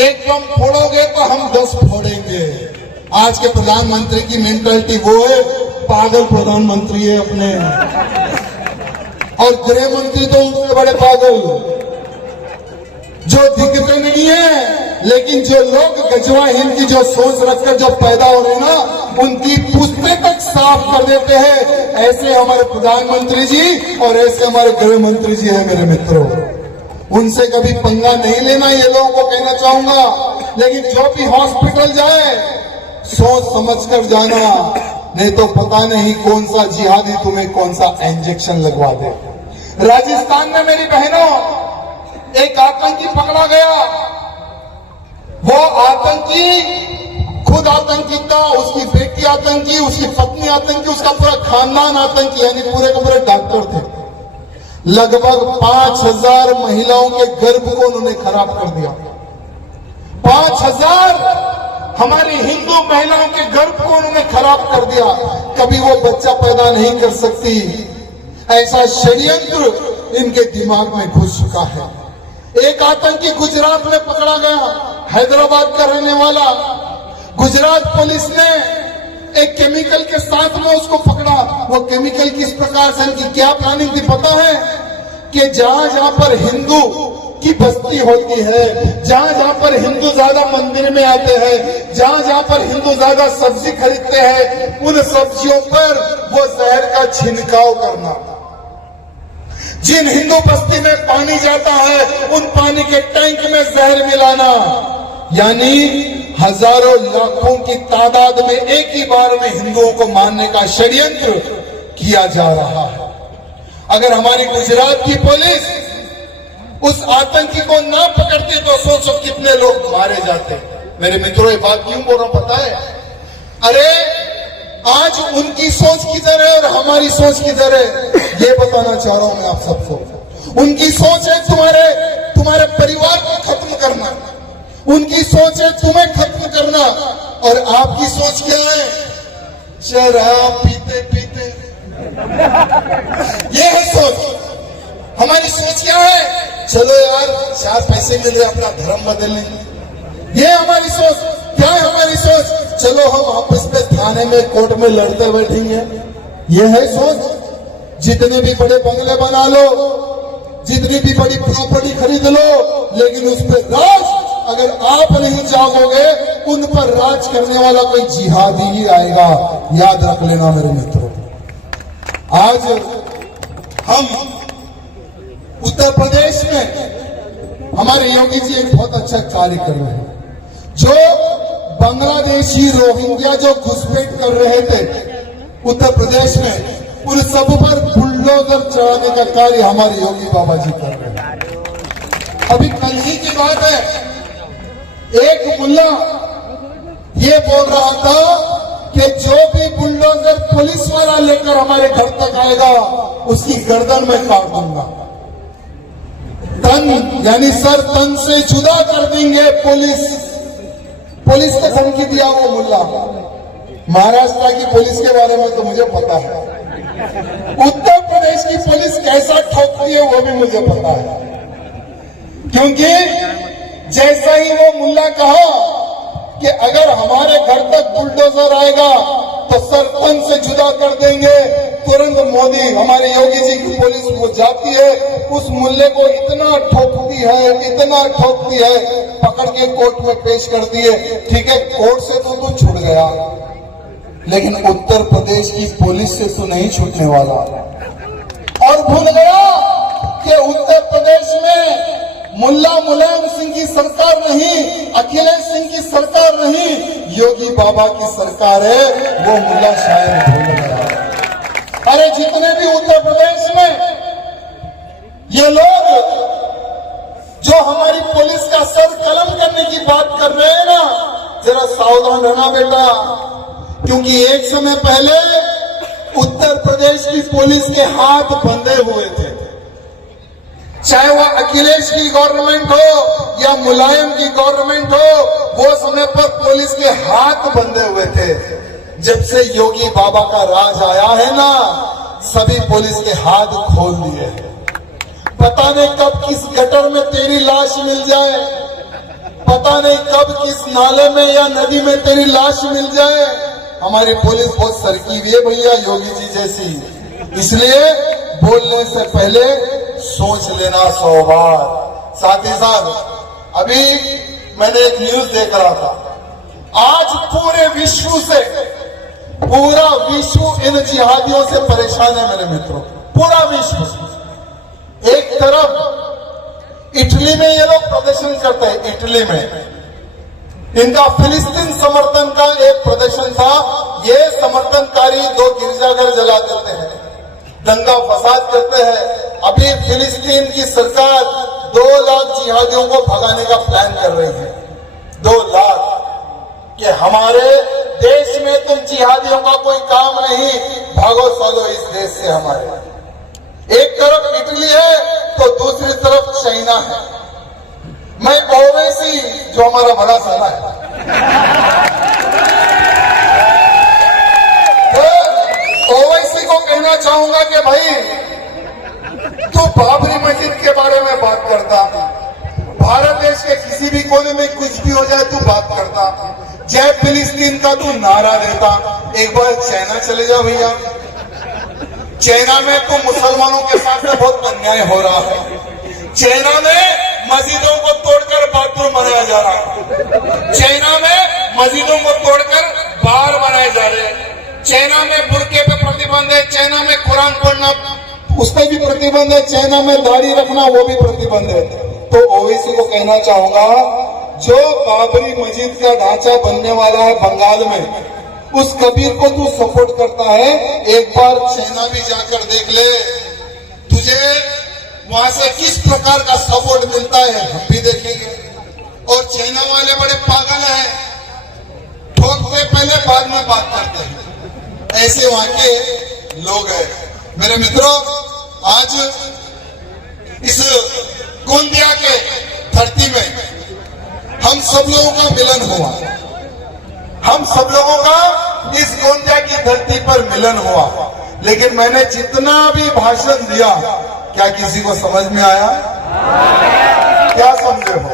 एक बम फोड़ोगे तो हम 10 फोड़ेंगे। आज के प्रधानमंत्री की मेंटालिटी वो है, पागल प्रधानमंत्री है अपने, और गृह मंत्री तो उनसे बड़े पागल जो दिखते नहीं है। लेकिन जो लोग गजवा हिंद की जो सोच रखकर जो पैदा हो रहे ना, उनकी पुश्ते तक साफ कर देते हैं। ऐसे हमारे प्रधानमंत्री जी और ऐसे हमारे गृह मंत्री जी हैं मेरे मित्रों। उनसे कभी पंगा नहीं लेना, ये लोगों को कहना चाहूंगा। लेकिन जो भी हॉस्पिटल जाए सोच समझ कर जाना, नहीं तो पता नहीं कौन सा जिहादी तुम्हें कौन सा इंजेक्शन लगवा दे। राजस्थान में मेरी बहनों एक आतंकी पकड़ा गया। वो आतंकी खुद आतंकी था, उसकी बेटी आतंकी आतंकी, उसकी पत्नी आतंकी, उसका पूरा खानदान आतंकी, यानी पूरे के पूरे डॉक्टर थे। लगभग 5000 महिलाओं के गर्भ को उन्होंने खराब कर दिया। 5000 हमारी हिंदू महिलाओं के गर्भ को उन्होंने खराब कर दिया। कभी वो बच्चा पैदा नहीं कर सकती, ऐसा षड्यंत्र इनके दिमाग में घुस चुका है। एक आतंकी गुजरात में पकड़ा गया, हैदराबाद का रहने वाला। गुजरात पुलिस ने एक केमिकल के साथ में उसको पकड़ा। वो केमिकल किस प्रकार से, इनकी क्या प्लानिंग थी पता है? कि जहां जहां पर हिंदू की बस्ती होती है, जहां जहां पर हिंदू ज्यादा मंदिर में आते हैं, जहां जहां पर हिंदू ज्यादा सब्जी खरीदते हैं, उन सब्जियों पर वो जहर का छिड़काव करना। जिन हिंदू बस्ती में पानी जाता है, उन पानी के टैंक में जहर मिलाना, यानी हजारों लाखों की तादाद में एक ही बार में हिंदुओं को मारने का षड्यंत्र किया जा रहा है। अगर हमारी गुजरात की पुलिस उस आतंकी को ना पकड़ती तो सोचो कितने लोग मारे जाते। मेरे मित्रों, ये बात क्यों बोल रहा हूं पता है? अरे आज उनकी सोच किधर है और हमारी सोच किधर है, ये बताना चाह रहा हूं मैं आप सबको। उनकी सोच है तुम्हारे परिवार को खत्म करना, उनकी सोच है तुम्हें खत्म करना, और आपकी सोच क्या है? शराब पीते पीते, ये है सोच। हमारी सोच क्या है? चलो यार 4 पैसे मिले अपना धर्म बदल लेंगे, ये हमारी सोच। क्या है हमारी सोच? चलो हम आपस में थाने में कोर्ट में लड़ते बैठेंगे, ये है सोच। जितने भी बड़े बंगले बना लो, जितनी भी बड़ी प्रॉपर्टी खरीद लो, लेकिन उस पर राज अगर आप नहीं जाओगे, उन पर राज करने वाला कोई जिहादी ही आएगा। याद रख लेना मेरे मित्रों। आज हम उत्तर प्रदेश में हमारे योगी जी एक बहुत अच्छा कार्य कर रहे हैं। जो बांग्लादेशी रोहिंग्या जो घुसपैठ कर रहे थे उत्तर प्रदेश में, उन सब पर बुलडोजर चढ़ाने का कार्य हमारे योगी बाबा जी कर रहे हैं। अभी कल ही की बात है, एक मुल्ला ये बोल रहा था कि जो भी बुलडोजर पुलिस वाला लेकर हमारे घर तक आएगा, उसकी गर्दन में काट दूंगा। तन यानी सर तन से जुदा कर देंगे। पुलिस को धमकी दिया वो मुल्ला। महाराष्ट्र की पुलिस के बारे में तो मुझे पता है, उत्तर प्रदेश की पुलिस कैसा ठोकती है वो भी मुझे पता है। क्योंकि जैसा ही वो मुल्ला कहा कि अगर हमारे घर तक बुलडोजर आएगा तो सर तन से जुदा कर देंगे, तुरंत मोदी हमारे योगी जी की पुलिस वो जाती है, उस मुल्ले को इतना ठोकती है, पकड़ के कोर्ट में पेश करती है। ठीक है, कोर्ट से तो तू छूट गया, लेकिन उत्तर प्रदेश की पुलिस से तो नहीं छूटने वाला। और भूल गया कि उत्तर प्रदेश में मुल्ला मुलायम सिंह की सरकार नहीं, अखिलेश सिंह की सरकार नहीं, योगी बाबा की सरकार है। वो मुल्ला शायद भूल गया। अरे जितने भी उत्तर प्रदेश में ये लोग जो हमारी पुलिस का सर कलम करने की बात कर रहे हैं ना, जरा सावधान रहना बेटा, क्योंकि एक समय पहले उत्तर प्रदेश की पुलिस के हाथ बंधे हुए थे। चाहे वह अखिलेश की गवर्नमेंट हो या मुलायम की गवर्नमेंट हो, वो समय पर पुलिस के हाथ बंधे हुए थे। जब से योगी बाबा का राज आया है ना, सभी पुलिस के हाथ खोल दिए। पता नहीं कब किस गटर में तेरी लाश मिल जाए, पता नहीं कब किस नाले में या नदी में तेरी लाश मिल जाए। हमारी पुलिस बहुत सरकी हुई है भैया, योगी जी जैसी। इसलिए बोलने से पहले सोच लेना 100 बार। साथ ही साथ अभी मैंने एक न्यूज देख रहा था, आज पूरे विश्व से पूरा विश्व इन जिहादियों से परेशान है मेरे मित्रों, पूरा विश्व। एक तरफ इटली में ये लोग प्रदर्शन करते हैं, इटली में इनका फिलिस्तीन समर्थन का एक प्रदर्शन था। ये समर्थनकारी 2 गिरजाघर जला देते हैं, दंगा फसाद करते हैं। अभी फिलिस्तीन की सरकार 2 लाख जिहादियों को भगाने का प्लान कर रही है। 2 लाख कि हमारे देश में तुम जिहादियों का कोई काम नहीं, भागो सालो इस देश से हमारे। एक तरफ इटली है तो दूसरी तरफ चाइना है। मैं ओवैसी, जो हमारा बड़ा साला है, तो ओवैसी को कहना चाहूंगा कि भाई तू बाबरी मस्जिद के बारे में बात करता, भारत देश के किसी भी कोने में कुछ भी हो जाए तू बात करता, जय फिलिस्तीन का तू नारा देता। एक बार चाइना चले जाओ भैया, चाइना में तो मुसलमानों के साथ में बहुत अन्याय हो रहा है। चाइना में मस्जिदों को तोड़कर बाथरूम बनाया जा रहा है, चाइना में मस्जिदों को तोड़कर बार बनाए जा रहे हैं, चाइना में बुर्के पे प्रतिबंध है, चाइना में कुरान पढ़ना उस पर भी प्रतिबंध है, चाइना में दाढ़ी रखना वो भी प्रतिबंध है। तो ओवैसी को कहना चाहूंगा, जो बाबरी मस्जिद का ढांचा बनने वाला है बंगाल में, उस कबीर को तू सपोर्ट करता है, एक बार चाइना भी जाकर देख ले, तुझे वहां से किस प्रकार का सपोर्ट मिलता है हम भी देखेंगे। और चाइना वाले बड़े पागल हैं, ठोकते पहले बाद में बात करते हैं, ऐसे वहां के लोग हैं। मेरे मित्रों, आज इस गोंदिया के धरती में हम सब लोगों का मिलन हुआ, हम सब लोगों का इस गोंदिया की धरती पर मिलन हुआ। लेकिन मैंने जितना भी भाषण दिया, क्या किसी को समझ में आया? क्या समझे हो?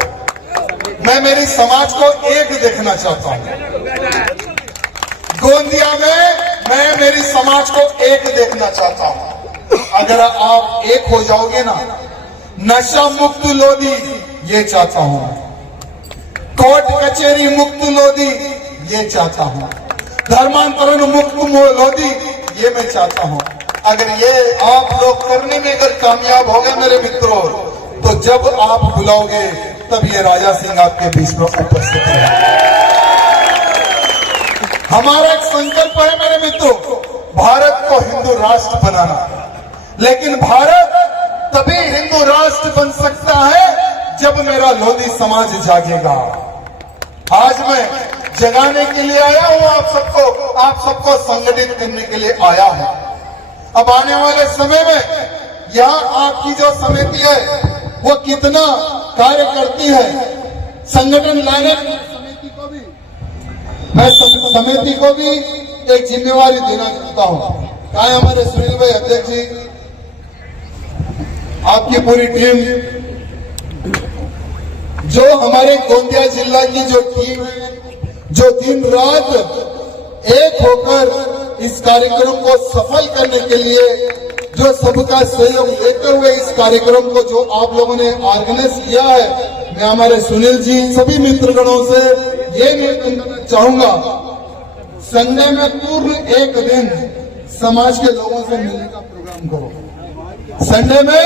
मैं मेरी समाज को एक देखना चाहता हूं। गोंदिया में मैं मेरी समाज को एक देखना चाहता हूं। अगर आप एक हो जाओगे ना, नशा मुक्त लोधी ये चाहता हूं, कोर्ट कचहरी मुक्त लोधी ये चाहता हूं, धर्मांतरण मुक्त लोधी ये मैं चाहता हूं। अगर ये आप लोग करने में अगर कामयाब हो गए मेरे मित्रों, तो जब आप बुलाओगे तब ये राजा सिंह आपके बीच में उपस्थित है। हमारा एक संकल्प है मेरे मित्रों, भारत को हिंदू राष्ट्र बनाना। लेकिन भारत तभी हिंदू राष्ट्र बन सकता है जब मेरा लोधी समाज जागेगा। आज मैं जगाने के लिए आया हूं, आप सबको संगठित करने के लिए आया हूं। अब आने वाले समय में यहाँ आपकी जो समिति है वो कितना कार्य करती है, संगठन लाने समिति को भी, मैं समिति को भी एक जिम्मेवारी देना चाहता हूं। कहा है हमारे सुनील भाई अध्यक्ष जी, आपकी पूरी टीम, जो हमारे गोंदिया जिला की जो टीम है, जो दिन रात एक होकर इस कार्यक्रम को सफल करने के लिए, जो सबका सहयोग लेते हुए इस कार्यक्रम को जो आप लोगों ने ऑर्गेनाइज किया है, मैं हमारे सुनील जी सभी मित्रगणों से ये निवेदन करना चाहूंगा, संडे में पूर्ण एक दिन समाज के लोगों से मिलने का प्रोग्राम करो। संडे में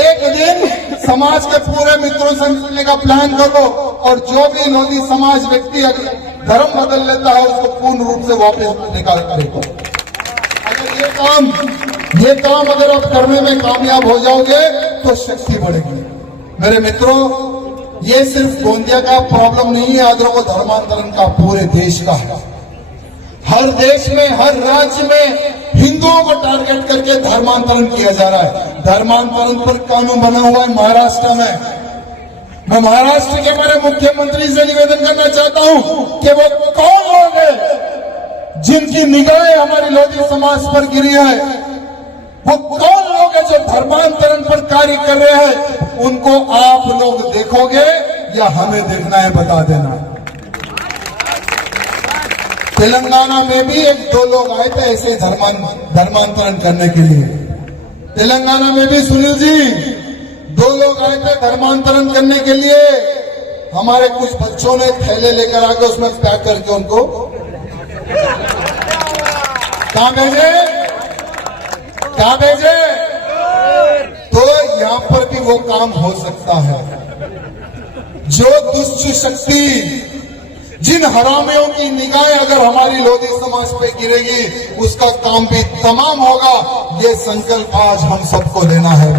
एक दिन समाज के पूरे मित्रों से मिलने का प्लान करो, और जो भी लोधी समाज व्यक्ति अगर धर्म बदल लेता है उसको पूर्ण रूप से वापस निकाल करेगा। अगर ये काम अगर आप करने में कामयाब हो जाओगे तो शक्ति बढ़ेगी। मेरे मित्रों, ये सिर्फ गोंदिया का प्रॉब्लम नहीं है, आदरों को धर्मांतरण का पूरे देश का है। हर देश में, हर राज्य में हिंदुओं को टारगेट करके धर्मांतरण किया जा रहा है। धर्मांतरण पर कानून बना हुआ है महाराष्ट्र में। मैं महाराष्ट्र के हमारे मुख्यमंत्री से निवेदन करना चाहता हूं कि वो कौन लोग हैं जिनकी निगाहें हमारी लोधी समाज पर गिरी है, वो कौन लोग हैं जो धर्मांतरण पर कार्य कर रहे हैं, उनको आप लोग देखोगे या हमें देखना है, बता देना। तेलंगाना में भी एक दो लोग आए थे ऐसे धर्मांतरण करने के लिए। तेलंगाना में भी सुनील जी दो लोग आए थे धर्मांतरण करने के लिए। हमारे कुछ बच्चों ने थैले लेकर आकर उसमें पैक करके उनको कहां भेजे? तो यहाँ पर भी वो काम हो सकता है। जो दुष्ट शक्ति, जिन हरामियों की निगाहें अगर हमारी लोधी समाज पे गिरेगी, उसका काम भी तमाम होगा। ये संकल्प आज हम सबको लेना है।